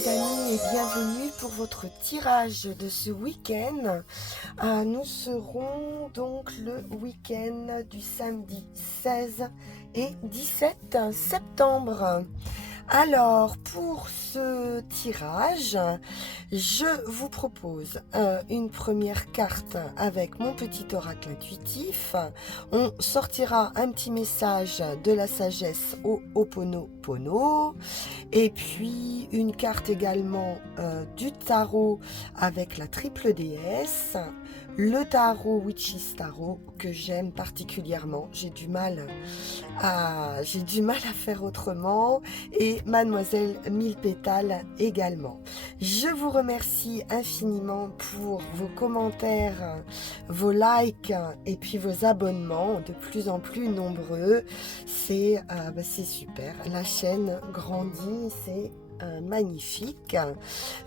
les amis et bienvenue pour votre tirage de ce week-end. Nous serons donc le week-end du samedi 16 et 17 septembre. Alors, pour ce tirage, je vous propose une première carte avec mon petit oracle intuitif. On sortira un petit message de la sagesse au Ho'oponopono. Et puis, une carte également du tarot avec la triple déesse. Le tarot Witch's Tarot que j'aime particulièrement. J'ai du mal à faire autrement. Et Mademoiselle Mille Pétales également. Je vous remercie infiniment pour vos commentaires, vos likes et puis vos abonnements de plus en plus nombreux. C'est super. La chaîne grandit, c'est magnifique.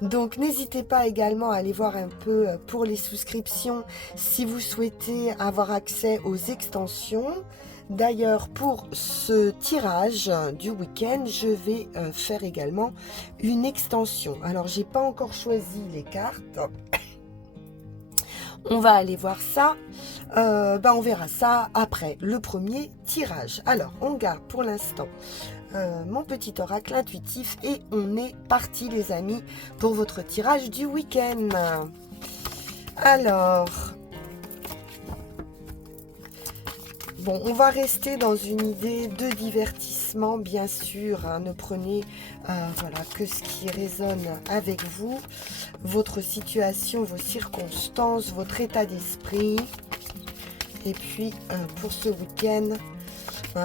Donc n'hésitez pas également à aller voir un peu pour les souscriptions si vous souhaitez avoir accès aux extensions. D'ailleurs, pour ce tirage du week-end, je vais faire également une extension. Alors, j'ai pas encore choisi les cartes. On va aller voir ça. On verra ça après le premier tirage. Alors, on garde pour l'instant mon petit oracle intuitif et on est parti, les amis, pour votre tirage du week-end. Alors... Bon, on va rester dans une idée de divertissement, bien sûr. Hein, ne prenez que ce qui résonne avec vous, votre situation, vos circonstances, votre état d'esprit. Et puis, pour ce week-end,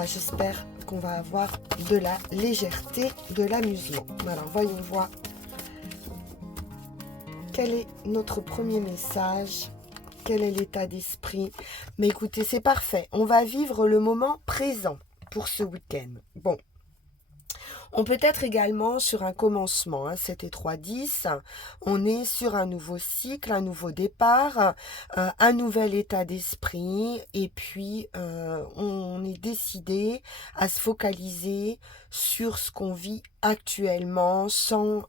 j'espère qu'on va avoir de la légèreté, de l'amusement. Alors, voyons voir quel est notre premier message. Quel est l'état d'esprit? Mais écoutez, c'est parfait. On va vivre le moment présent pour ce week-end. Bon. On peut être également sur un commencement, hein, 7 et 3, 10. On est sur un nouveau cycle, un nouveau départ, un nouvel état d'esprit. Et puis, on est décidé à se focaliser sur ce qu'on vit actuellement sans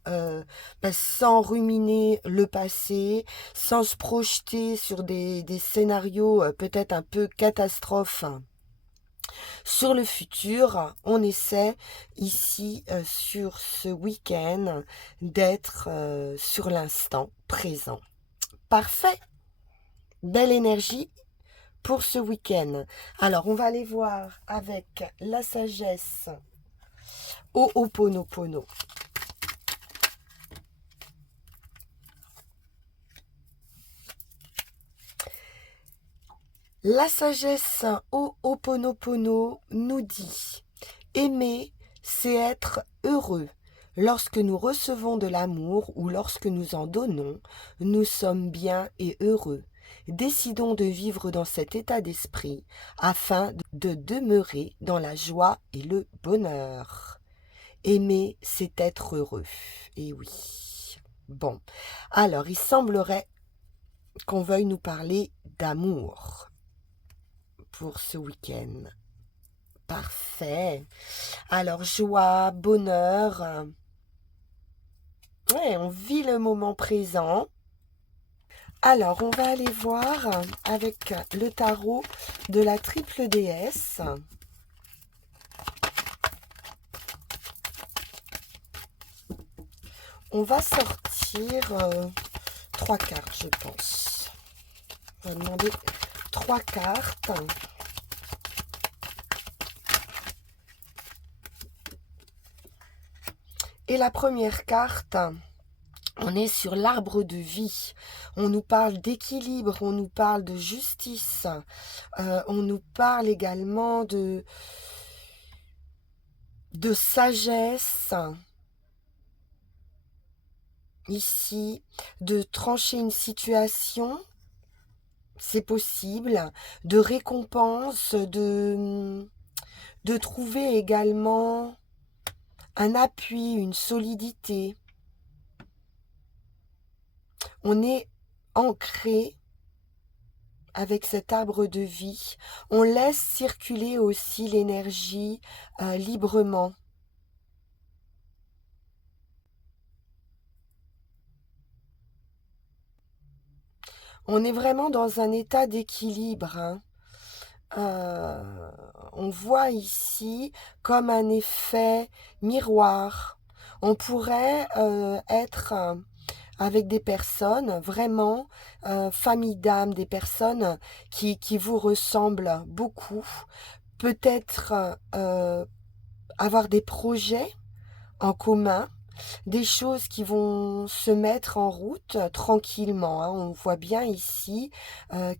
ruminer le passé, sans se projeter sur des scénarios peut-être un peu catastrophes. Sur le futur, on essaie ici sur ce week-end d'être sur l'instant présent. Parfait, belle énergie pour ce week-end. Alors, on va aller voir avec la sagesse Ho'oponopono. La sagesse Ho'oponopono nous dit « Aimer, c'est être heureux. Lorsque nous recevons de l'amour ou lorsque nous en donnons, nous sommes bien et heureux. Décidons de vivre dans cet état d'esprit afin de demeurer dans la joie et le bonheur. Aimer, c'est être heureux. » Et oui. Bon, alors il semblerait qu'on veuille nous parler d'amour pour ce week-end. Parfait. Alors, joie, bonheur. Ouais, on vit le moment présent. Alors, on va aller voir avec le tarot de la triple déesse. On va sortir 3 cartes, je pense. On va demander 3 cartes. Et la première carte, on est sur l'arbre de vie. On nous parle d'équilibre, on nous parle de justice. On nous parle également de sagesse. Ici, de trancher une situation, c'est possible. De récompense, de trouver également un appui, une solidité. On est ancré avec cet arbre de vie. On laisse circuler aussi l'énergie librement. On est vraiment dans un état d'équilibre, hein. On voit ici comme un effet miroir. On pourrait être avec des personnes, vraiment, famille d'âme, des personnes qui vous ressemblent beaucoup. Peut-être avoir des projets en commun, des choses qui vont se mettre en route tranquillement, hein. On voit bien ici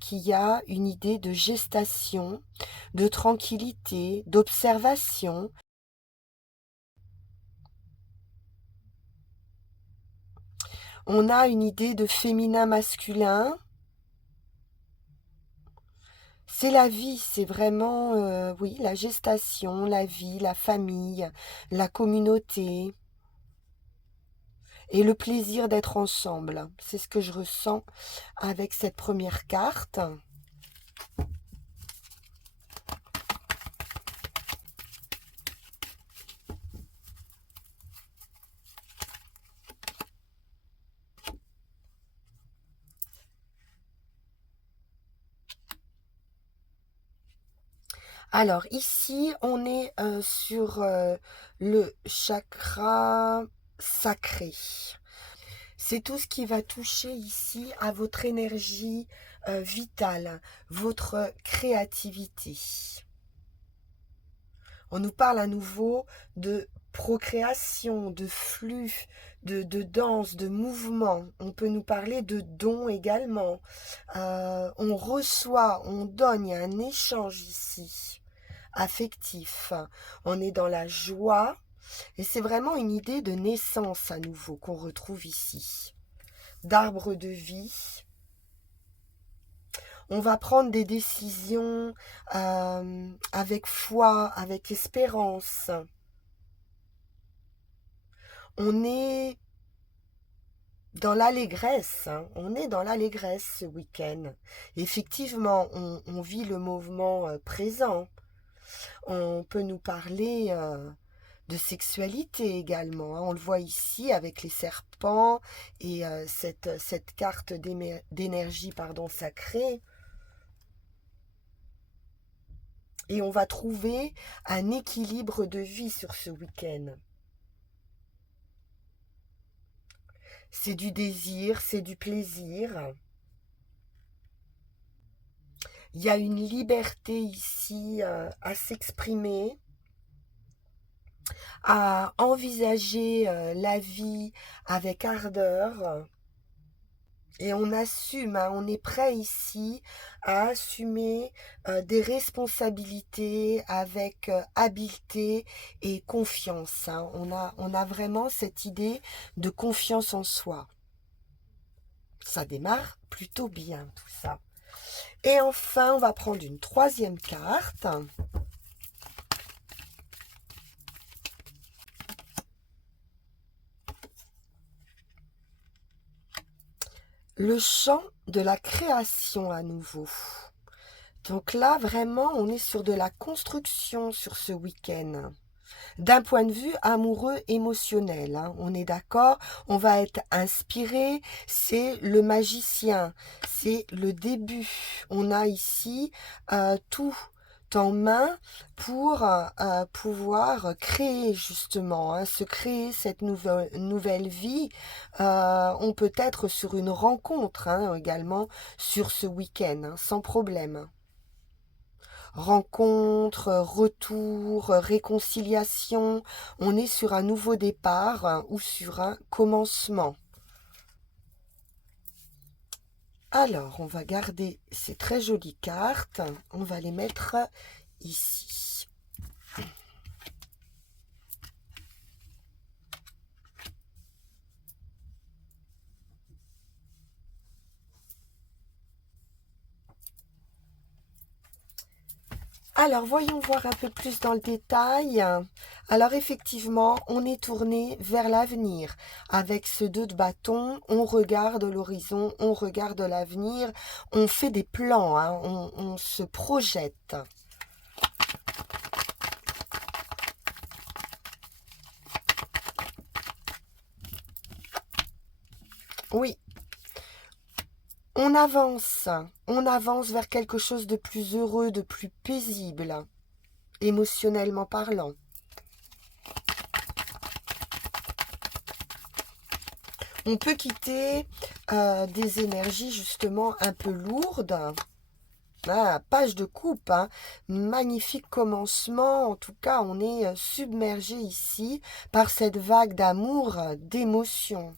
qu'il y a une idée de gestation, de tranquillité, d'observation. On a une idée de féminin masculin. C'est la vie, c'est vraiment, oui, la gestation, la vie, la famille, la communauté et le plaisir d'être ensemble. C'est ce que je ressens avec cette première carte. Alors ici, on est sur le chakra sacré. C'est tout ce qui va toucher ici à votre énergie vitale, votre créativité. On nous parle à nouveau de procréation, de flux, de danse, de mouvement. On peut nous parler de dons également. On reçoit, on donne, il y a un échange ici, affectif. On est dans la joie et c'est vraiment une idée de naissance à nouveau qu'on retrouve ici. D'arbre de vie. On va prendre des décisions avec foi, avec espérance. On est dans l'allégresse, hein. On est dans l'allégresse ce week-end. Effectivement, on vit le mouvement présent. On peut nous parler de sexualité également, hein. On le voit ici avec les serpents et cette carte d'énergie sacrée. Et on va trouver un équilibre de vie sur ce week-end. C'est du désir, c'est du plaisir. Il y a une liberté ici à s'exprimer, à envisager la vie avec ardeur. Et on assume, hein, on est prêt ici à assumer des responsabilités avec habileté et confiance, hein. On a vraiment cette idée de confiance en soi. Ça démarre plutôt bien tout ça. Et enfin, on va prendre une troisième carte. Le chant de la création à nouveau. Donc là, vraiment, on est sur de la construction sur ce week-end. D'un point de vue amoureux émotionnel, hein, on est d'accord, on va être inspiré, c'est le magicien, c'est le début. On a ici tout en main pour pouvoir créer justement, hein, se créer cette nouvelle vie. On peut être sur une rencontre, hein, également sur ce week-end, hein, sans problème. Rencontre, retour, réconciliation, on est sur un nouveau départ ou sur un commencement. Alors, on va garder ces très jolies cartes, on va les mettre ici. Alors, voyons voir un peu plus dans le détail. Alors, effectivement, on est tourné vers l'avenir. Avec ce 2 de bâton, on regarde l'horizon, on regarde l'avenir, on fait des plans, hein, on se projette. Oui, on avance vers quelque chose de plus heureux, de plus paisible, émotionnellement parlant. On peut quitter des énergies justement un peu lourdes. Ah, page de coupe, hein. Magnifique commencement. En tout cas, on est submergé ici par cette vague d'amour, d'émotion.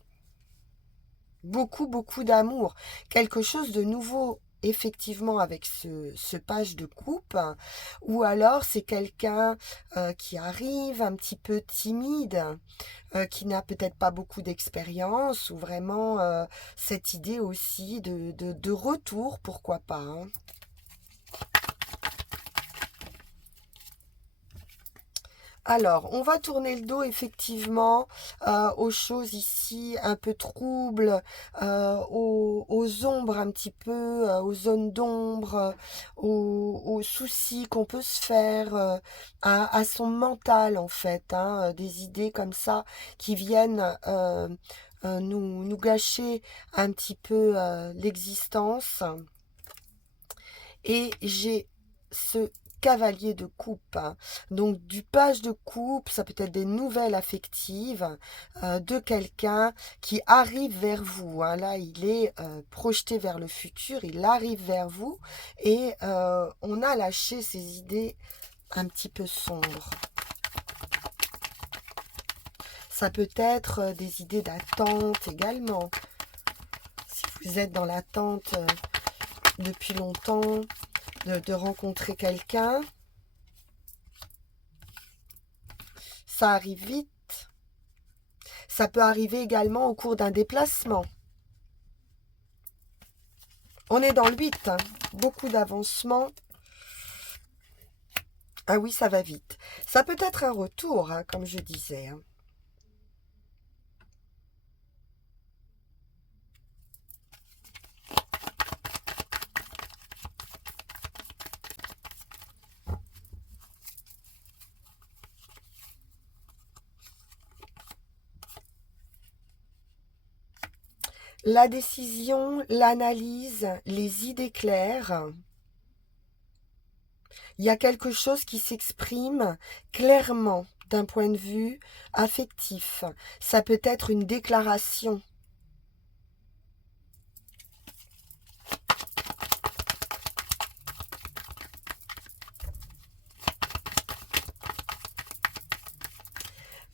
Beaucoup, beaucoup d'amour. Quelque chose de nouveau, effectivement, avec ce page de coupe. Ou alors, c'est quelqu'un qui arrive un petit peu timide, qui n'a peut-être pas beaucoup d'expérience, ou vraiment cette idée aussi de retour, pourquoi pas, hein. Alors, on va tourner le dos effectivement aux choses ici un peu troubles, aux ombres un petit peu, aux zones d'ombre, aux soucis qu'on peut se faire, à son mental en fait, hein, des idées comme ça qui viennent nous gâcher un petit peu l'existence. Et j'ai ce cavalier de coupe, hein. Donc du page de coupe, ça peut être des nouvelles affectives de quelqu'un qui arrive vers vous, hein. Là, il est projeté vers le futur, il arrive vers vous et on a lâché ces idées un petit peu sombres. Ça peut être des idées d'attente également. Si vous êtes dans l'attente depuis longtemps, de rencontrer quelqu'un, ça arrive vite. Ça peut arriver également au cours d'un déplacement. On est dans le 8, hein. Beaucoup d'avancement. Ah oui, ça va vite. Ça peut être un retour, hein, comme je disais, hein. La décision, l'analyse, les idées claires. Il y a quelque chose qui s'exprime clairement d'un point de vue affectif. Ça peut être une déclaration.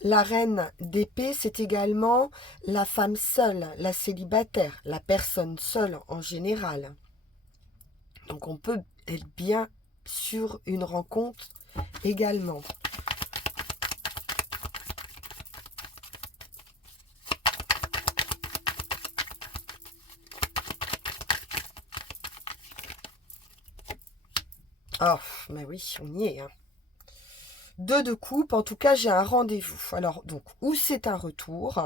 La reine d'épée, c'est également la femme seule, la célibataire, la personne seule en général. Donc on peut être bien sur une rencontre également. Oh, mais oui, on y est, hein. 2 de coupe, en tout cas j'ai un rendez-vous. Alors donc, ou c'est un retour,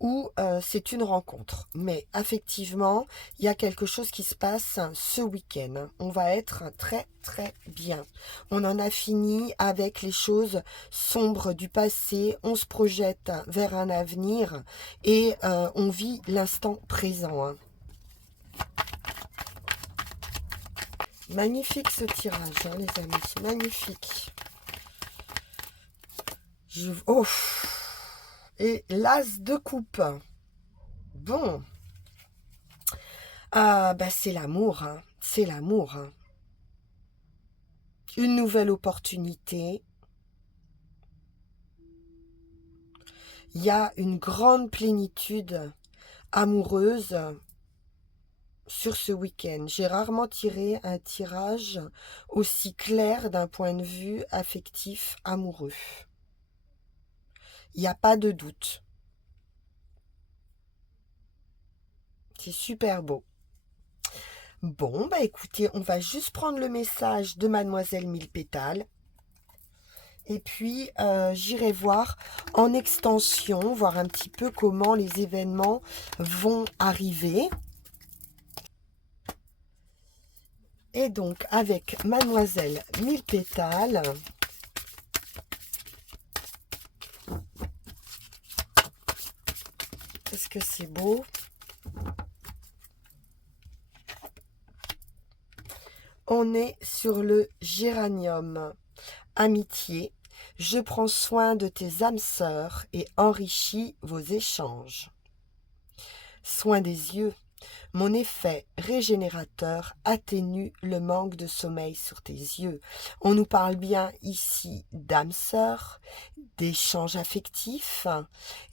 ou c'est une rencontre. Mais effectivement, il y a quelque chose qui se passe ce week-end. On va être très très bien. On en a fini avec les choses sombres du passé. On se projette vers un avenir et on vit l'instant présent, hein. Magnifique ce tirage, hein, les amis. Magnifique. Oh. Et l'as de coupe. Bon. Ah, bah c'est l'amour, hein. C'est l'amour, hein. Une nouvelle opportunité. Il y a une grande plénitude amoureuse sur ce week-end. J'ai rarement tiré un tirage aussi clair d'un point de vue affectif amoureux. Il n'y a pas de doute. C'est super beau. Bon, bah écoutez, on va juste prendre le message de Mademoiselle Mille Pétales. Et puis, j'irai voir en extension, voir un petit peu comment les événements vont arriver. Et donc, avec Mademoiselle Mille Pétales, est-ce que c'est beau? On est sur le géranium. Amitié, je prends soin de tes âmes sœurs et enrichis vos échanges. Soin des yeux, mon effet régénérateur atténue le manque de sommeil sur tes yeux. On nous parle bien ici d'âme sœur, d'échanges affectifs,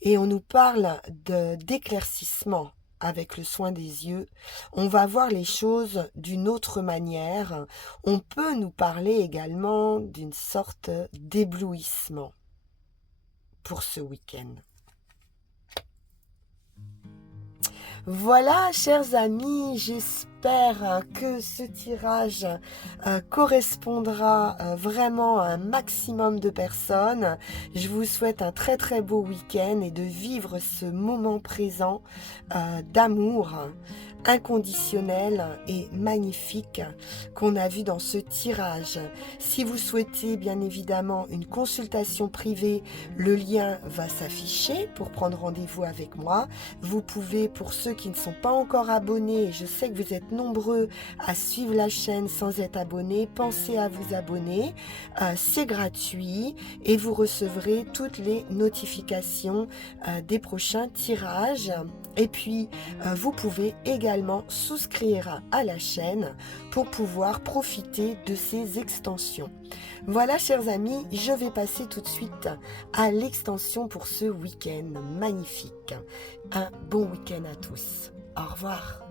et on nous parle d'éclaircissement. Avec le soin des yeux, on va voir les choses d'une autre manière. On peut nous parler également d'une sorte d'éblouissement pour ce week-end. Voilà, chers amis, j'espère que ce tirage correspondra vraiment à un maximum de personnes. Je vous souhaite un très très beau week-end et de vivre ce moment présent d'amour inconditionnel et magnifique qu'on a vu dans ce tirage. Si vous souhaitez bien évidemment une consultation privée, le lien va s'afficher pour prendre rendez-vous avec moi. Vous pouvez, pour ceux qui ne sont pas encore abonnés, et je sais que vous êtes nombreux à suivre la chaîne sans être abonnés, pensez à vous abonner. C'est gratuit et vous recevrez toutes les notifications des prochains tirages. Et puis, vous pouvez également souscrire à la chaîne pour pouvoir profiter de ces extensions. Voilà, chers amis, je vais passer tout de suite à l'extension pour ce week-end magnifique. Un bon week-end à tous. Au revoir.